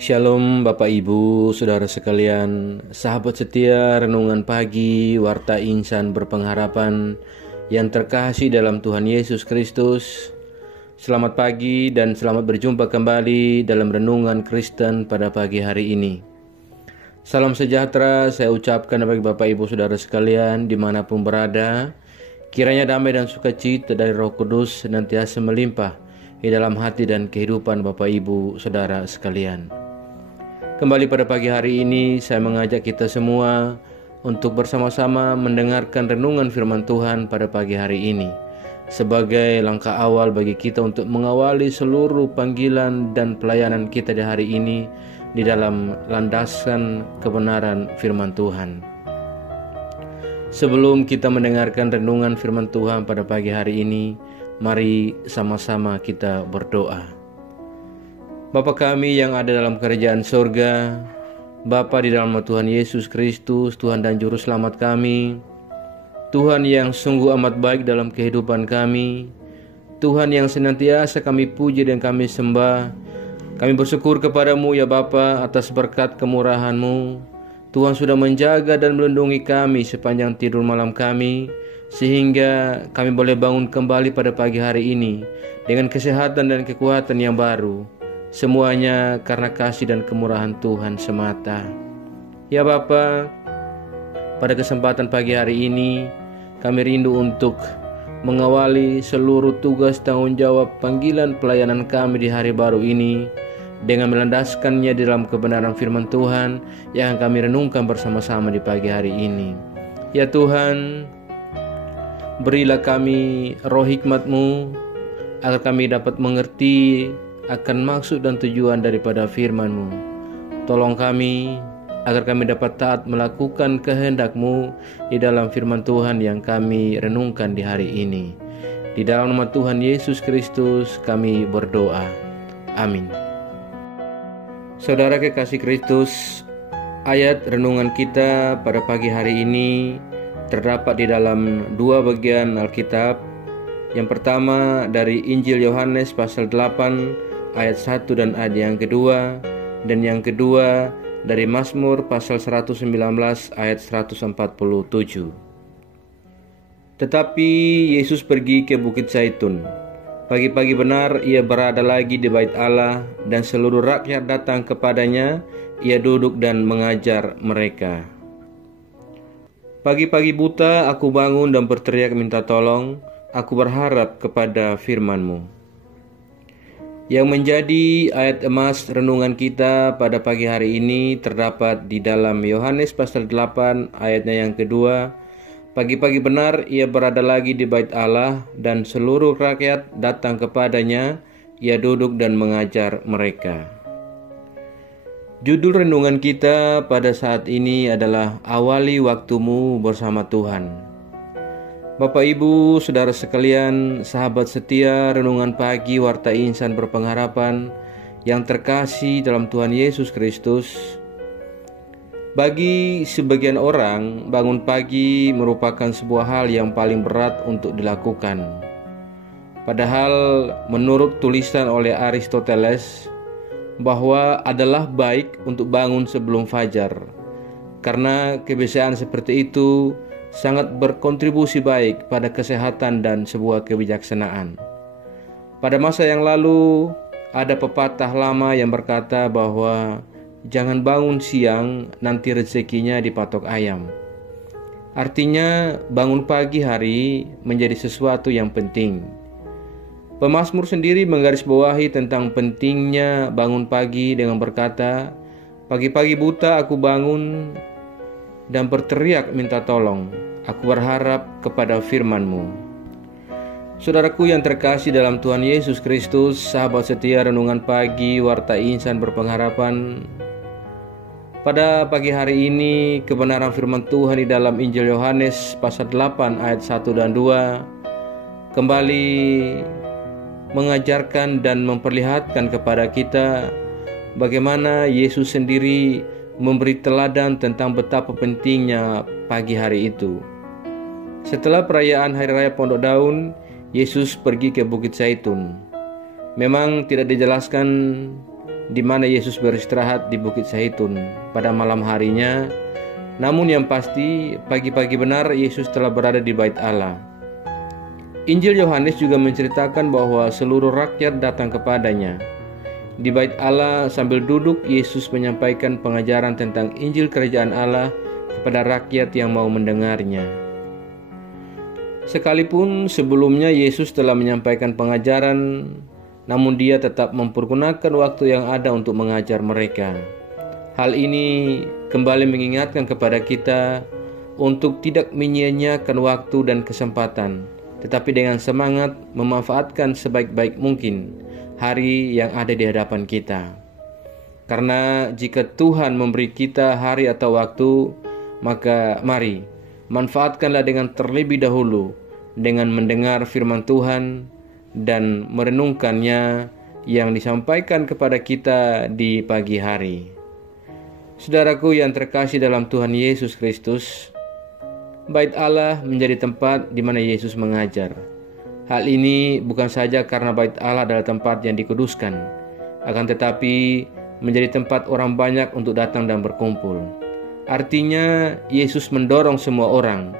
Shalom Bapak Ibu, Saudara sekalian, sahabat setia Renungan Pagi, Warta Insan Berpengharapan yang terkasih dalam Tuhan Yesus Kristus. Selamat pagi dan selamat berjumpa kembali dalam Renungan Kristen pada pagi hari ini. Salam sejahtera saya ucapkan bagi Bapak Ibu Saudara sekalian dimanapun berada. Kiranya damai dan sukacita dari Roh Kudus senantiasa melimpah di dalam hati dan kehidupan Bapak Ibu Saudara sekalian. Kembali pada pagi hari ini saya mengajak kita semua untuk bersama-sama mendengarkan renungan firman Tuhan pada pagi hari ini sebagai langkah awal bagi kita untuk mengawali seluruh panggilan dan pelayanan kita di hari ini di dalam landasan kebenaran firman Tuhan. Sebelum kita mendengarkan renungan firman Tuhan pada pagi hari ini, mari sama-sama kita berdoa. Bapa kami yang ada dalam kerajaan sorga, Bapa di dalam nama Tuhan Yesus Kristus, Tuhan dan Juru Selamat kami, Tuhan yang sungguh amat baik dalam kehidupan kami, Tuhan yang senantiasa kami puji dan kami sembah. Kami bersyukur kepadamu ya Bapa atas berkat kemurahan-Mu. Tuhan sudah menjaga dan melindungi kami sepanjang tidur malam kami, sehingga kami boleh bangun kembali pada pagi hari ini dengan kesehatan dan kekuatan yang baru. Semuanya karena kasih dan kemurahan Tuhan semata. Ya Bapa, pada kesempatan pagi hari ini kami rindu untuk mengawali seluruh tugas tanggung jawab panggilan pelayanan kami di hari baru ini dengan melandaskannya di dalam kebenaran firman Tuhan yang kami renungkan bersama-sama di pagi hari ini. Ya Tuhan, berilah kami roh hikmat-Mu agar kami dapat mengerti akan maksud dan tujuan daripada firman-Mu. Tolong kami agar kami dapat taat melakukan kehendak-Mu di dalam firman Tuhan yang kami renungkan di hari ini. Di dalam nama Tuhan Yesus Kristus kami berdoa. Amin. Saudara kekasih Kristus, ayat renungan kita pada pagi hari ini terdapat di dalam dua bagian Alkitab. Yang pertama dari Injil Yohanes pasal 8 ayat 1 dan ayat yang kedua, dan yang kedua dari Mazmur pasal 119 ayat 147. Tetapi Yesus pergi ke Bukit Zaitun. Pagi-pagi benar ia berada lagi di bait Allah, dan seluruh rakyat datang kepadanya. Ia duduk dan mengajar mereka. Pagi-pagi buta aku bangun dan berteriak minta tolong. Aku berharap kepada firman-Mu. Yang menjadi ayat emas renungan kita pada pagi hari ini terdapat di dalam Yohanes pasal 8 ayatnya yang kedua. Pagi-pagi benar ia berada lagi di bait Allah, dan seluruh rakyat datang kepadanya. Ia duduk dan mengajar mereka. Judul renungan kita pada saat ini adalah Awali Waktumu Bersama Tuhan. Bapak Ibu, Saudara sekalian, sahabat setia Renungan Pagi Warta Insan Berpengharapan yang terkasih dalam Tuhan Yesus Kristus. Bagi sebagian orang, bangun pagi merupakan sebuah hal yang paling berat untuk dilakukan. Padahal menurut tulisan oleh Aristoteles bahwa adalah baik untuk bangun sebelum fajar, karena kebiasaan seperti itu sangat berkontribusi baik pada kesehatan dan sebuah kebijaksanaan. Pada masa yang lalu, ada pepatah lama yang berkata bahwa jangan bangun siang, nanti rezekinya dipatok ayam. Artinya, bangun pagi hari menjadi sesuatu yang penting. Pemazmur sendiri menggarisbawahi tentang pentingnya bangun pagi dengan berkata, "Pagi-pagi buta aku bangun dan berteriak minta tolong. Aku berharap kepada firman-Mu." Saudaraku yang terkasih dalam Tuhan Yesus Kristus, sahabat setia Renungan Pagi Warta Insan Berpengharapan, pada pagi hari ini kebenaran firman Tuhan di dalam Injil Yohanes pasal 8 ayat 1 dan 2 kembali mengajarkan dan memperlihatkan kepada kita bagaimana Yesus sendiri memberi teladan tentang betapa pentingnya pagi hari itu. Setelah perayaan Hari Raya Pondok Daun, Yesus pergi ke Bukit Zaitun. Memang tidak dijelaskan di mana Yesus beristirahat di Bukit Zaitun pada malam harinya. Namun yang pasti, pagi-pagi benar Yesus telah berada di Bait Allah. Injil Yohanes juga menceritakan bahwa seluruh rakyat datang kepadanya. Di Bait Allah sambil duduk, Yesus menyampaikan pengajaran tentang Injil Kerajaan Allah kepada rakyat yang mau mendengarnya. Sekalipun sebelumnya Yesus telah menyampaikan pengajaran, namun dia tetap mempergunakan waktu yang ada untuk mengajar mereka. Hal ini kembali mengingatkan kepada kita untuk tidak menyia-nyiakan waktu dan kesempatan, tetapi dengan semangat memanfaatkan sebaik-baik mungkin hari yang ada di hadapan kita. Karena jika Tuhan memberi kita hari atau waktu, maka mari manfaatkanlah dengan terlebih dahulu dengan mendengar firman Tuhan dan merenungkannya yang disampaikan kepada kita di pagi hari. Saudaraku yang terkasih dalam Tuhan Yesus Kristus, Bait Allah menjadi tempat di mana Yesus mengajar. Hal ini bukan saja karena Bait Allah adalah tempat yang dikuduskan, akan tetapi menjadi tempat orang banyak untuk datang dan berkumpul. Artinya, Yesus mendorong semua orang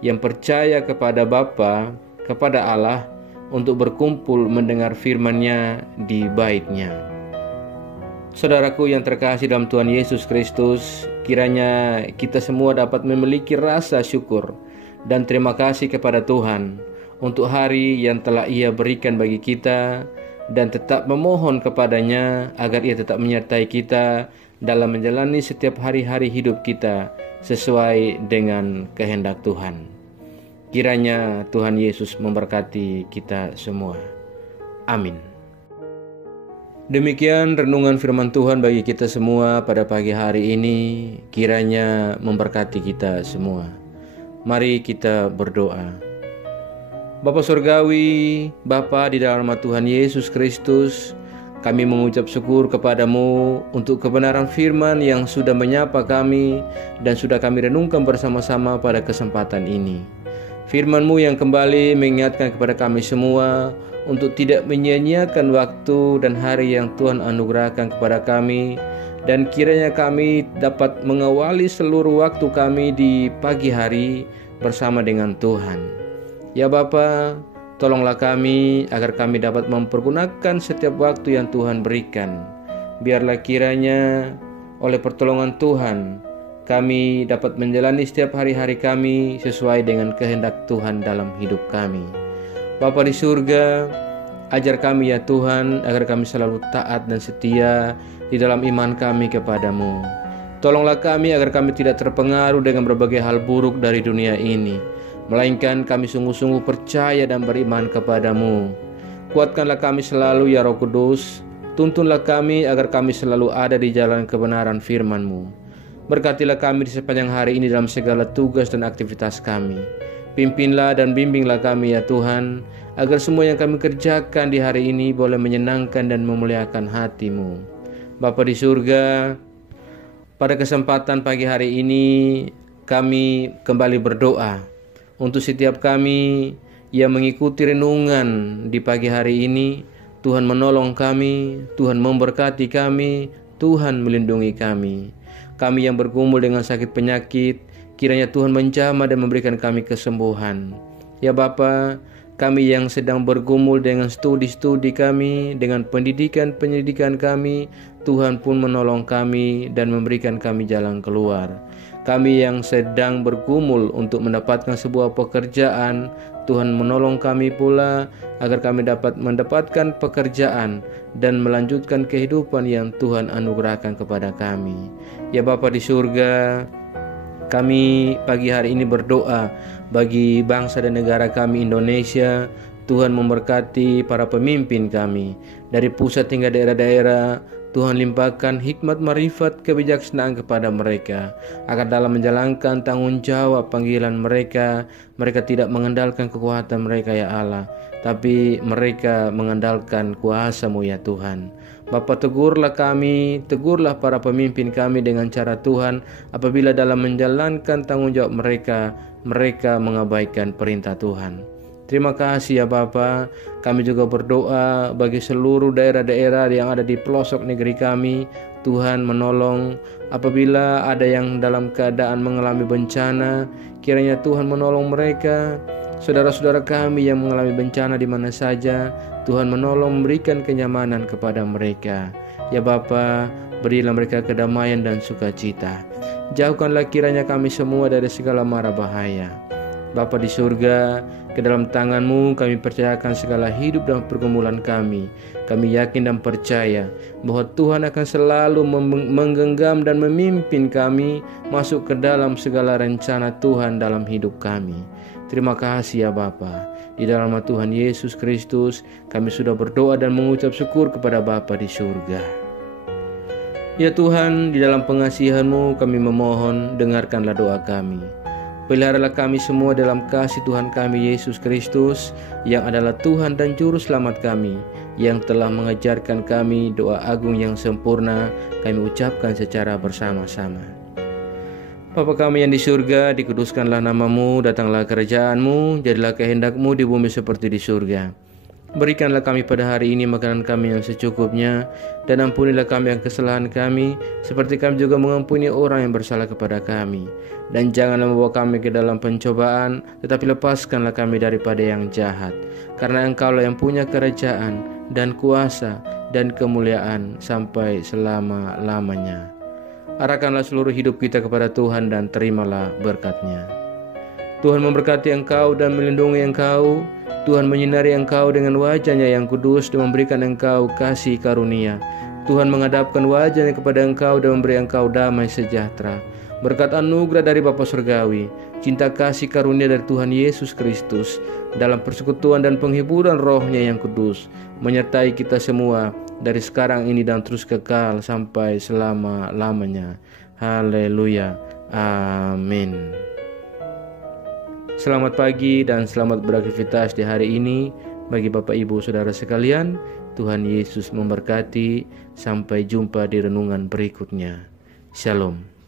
yang percaya kepada Bapa, kepada Allah, untuk berkumpul mendengar firman-Nya di Bait-Nya. Saudaraku yang terkasih dalam Tuhan Yesus Kristus, kiranya kita semua dapat memiliki rasa syukur dan terima kasih kepada Tuhan untuk hari yang telah Ia berikan bagi kita, dan tetap memohon kepadanya agar Ia tetap menyertai kita dalam menjalani setiap hari-hari hidup kita sesuai dengan kehendak Tuhan. Kiranya Tuhan Yesus memberkati kita semua. Amin. Demikian renungan firman Tuhan bagi kita semua pada pagi hari ini. Kiranya memberkati kita semua. Mari kita berdoa. Bapa Surgawi, Bapa di dalam nama Tuhan Yesus Kristus, kami mengucap syukur kepadamu untuk kebenaran firman yang sudah menyapa kami dan sudah kami renungkan bersama-sama pada kesempatan ini. Firman-Mu yang kembali mengingatkan kepada kami semua untuk tidak menyia-nyiakan waktu dan hari yang Tuhan anugerahkan kepada kami, dan kiranya kami dapat mengawali seluruh waktu kami di pagi hari bersama dengan Tuhan. Ya Bapa, tolonglah kami agar kami dapat mempergunakan setiap waktu yang Tuhan berikan. Biarlah kiranya oleh pertolongan Tuhan kami dapat menjalani setiap hari-hari kami sesuai dengan kehendak Tuhan dalam hidup kami. Bapa di surga, ajar kami ya Tuhan agar kami selalu taat dan setia di dalam iman kami kepadamu. Tolonglah kami agar kami tidak terpengaruh dengan berbagai hal buruk dari dunia ini, melainkan kami sungguh-sungguh percaya dan beriman kepadamu. Kuatkanlah kami selalu ya Roh Kudus, tuntunlah kami agar kami selalu ada di jalan kebenaran firman-Mu. Berkatilah kami di sepanjang hari ini dalam segala tugas dan aktivitas kami. Pimpinlah dan bimbinglah kami ya Tuhan, agar semua yang kami kerjakan di hari ini boleh menyenangkan dan memuliakan hati-Mu. Bapa di surga, pada kesempatan pagi hari ini kami kembali berdoa untuk setiap kami yang mengikuti renungan di pagi hari ini. Tuhan menolong kami, Tuhan memberkati kami, Tuhan melindungi kami. Kami yang bergumul dengan sakit penyakit, kiranya Tuhan menjamah dan memberikan kami kesembuhan. Ya Bapa, kami yang sedang bergumul dengan studi-studi kami, dengan pendidikan-pendidikan kami, Tuhan pun menolong kami dan memberikan kami jalan keluar. Kami yang sedang bergumul untuk mendapatkan sebuah pekerjaan, Tuhan menolong kami pula agar kami dapat mendapatkan pekerjaan dan melanjutkan kehidupan yang Tuhan anugerahkan kepada kami. Ya Bapa di surga, kami pagi hari ini berdoa bagi bangsa dan negara kami Indonesia. Tuhan memberkati para pemimpin kami dari pusat hingga daerah-daerah. Tuhan limpahkan hikmat marifat kebijaksanaan kepada mereka, agar dalam menjalankan tanggung jawab panggilan mereka, mereka tidak mengandalkan kekuatan mereka ya Allah, tapi mereka mengandalkan kuasa-Mu ya Tuhan. Bapa, tegurlah kami, tegurlah para pemimpin kami dengan cara Tuhan, apabila dalam menjalankan tanggung jawab mereka, mereka mengabaikan perintah Tuhan. Terima kasih ya Bapa. Kami juga berdoa bagi seluruh daerah-daerah yang ada di pelosok negeri kami. Tuhan menolong apabila ada yang dalam keadaan mengalami bencana. Kiranya Tuhan menolong mereka. Saudara-saudara kami yang mengalami bencana di mana saja, Tuhan menolong memberikan kenyamanan kepada mereka. Ya Bapa, berilah mereka kedamaian dan sukacita. Jauhkanlah kiranya kami semua dari segala mara bahaya. Bapa di surga, ke dalam tangan-Mu kami percayakan segala hidup dan pergumulan kami. Kami yakin dan percaya bahwa Tuhan akan selalu menggenggam dan memimpin kami masuk ke dalam segala rencana Tuhan dalam hidup kami. Terima kasih ya Bapa. Di dalam nama Tuhan Yesus Kristus, kami sudah berdoa dan mengucap syukur kepada Bapa di surga. Ya Tuhan, di dalam pengasihan-Mu kami memohon, dengarkanlah doa kami. Peliharalah kami semua dalam kasih Tuhan kami Yesus Kristus, yang adalah Tuhan dan Juru Selamat kami, yang telah mengajarkan kami doa agung yang sempurna, kami ucapkan secara bersama-sama. Bapa kami yang di surga, dikuduskanlah nama-Mu, datanglah kerajaan-Mu, jadilah kehendak-Mu di bumi seperti di surga. Berikanlah kami pada hari ini makanan kami yang secukupnya, dan ampunilah kami yang kesalahan kami, seperti kami juga mengampuni orang yang bersalah kepada kami. Dan janganlah membawa kami ke dalam pencobaan, tetapi lepaskanlah kami daripada yang jahat. Karena Engkaulah yang punya kerajaan, dan kuasa, dan kemuliaan sampai selama-lamanya. Arahkanlah seluruh hidup kita kepada Tuhan dan terimalah berkat-Nya. Tuhan memberkati engkau dan melindungi engkau. Tuhan menyinari engkau dengan wajah-Nya yang kudus dan memberikan engkau kasih karunia. Tuhan menghadapkan wajah-Nya kepada engkau dan memberi engkau damai sejahtera. Berkat anugerah dari Bapa Surgawi, cinta kasih karunia dari Tuhan Yesus Kristus, dalam persekutuan dan penghiburan Roh-Nya yang kudus, menyertai kita semua dari sekarang ini dan terus kekal sampai selama-lamanya. Haleluya. Amin. Selamat pagi dan selamat beraktivitas di hari ini bagi Bapak Ibu Saudara sekalian. Tuhan Yesus memberkati. Sampai jumpa di renungan berikutnya. Shalom.